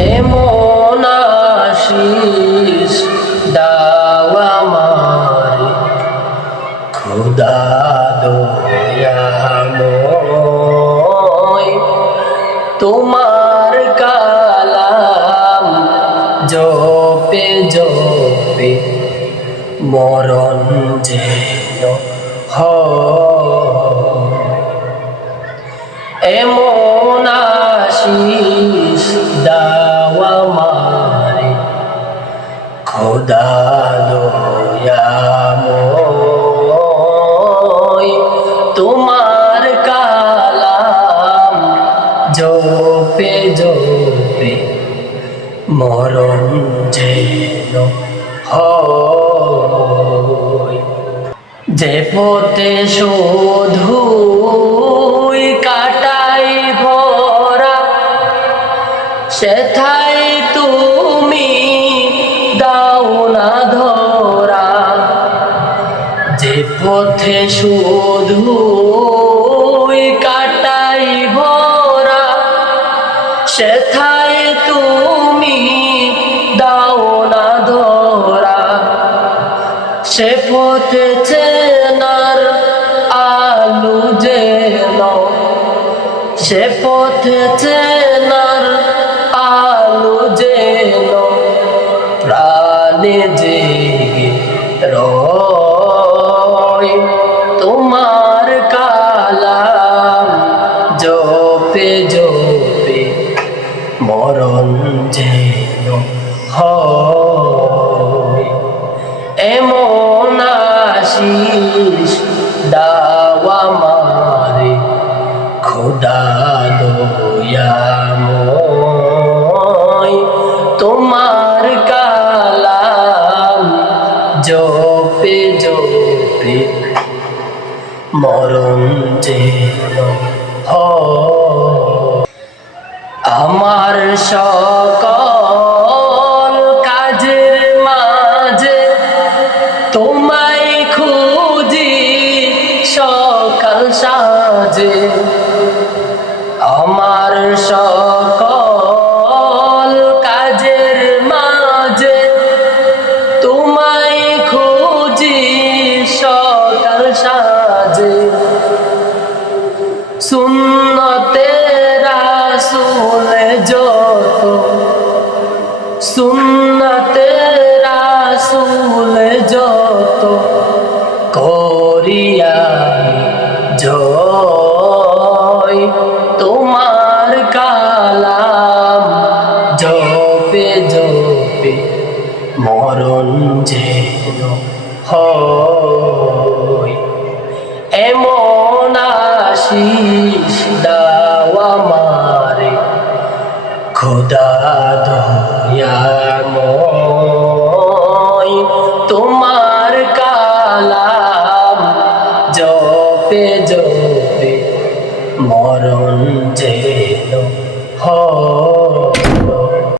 এমন আশিস দাও আমারে খোদা দয়াময়, তোমার কালাম জপে জপে মরণ যেন হয়। এমন আশিস দাও আমারে খোদা দয়াময়, তোমার কালাম জপে জপে মরণ যেন হয়। যে পথে শুধুই কাটাই ভরা, সেথায় তুমি দাও না ধরা। যে পথে শুধুই কাটাই ভরা, সেথায় তুমি দাও না ধরা। সে পথে চেনার আলো যেন, সে পথে চেনার আলো যেন প্রাণে জেগে রয়। তোমার কালাম জপে জপে মরণ যেন হয়। এমন আশিস দাও আমারে খোদা দয়াময়, তোমার কালাম জপে জপে মরণ যেন হয়। আমার সকল কাজের মাঝে তোমায় খুঁজি সকাল সাজে। আমার সকল কাজের মাঝে তোমায় খুঁজি সকাল সাজে। সুন্নতে রাসূল যত, সুন্নতে রাসূল যত করি আমি জয়। তোমার কালাম জপে জপে মরণ যেন হয়। এমন আশিস দাও আমারে খোদা দয়াময়, তোমার কালাম জপে জপে মরণ যেন হয়।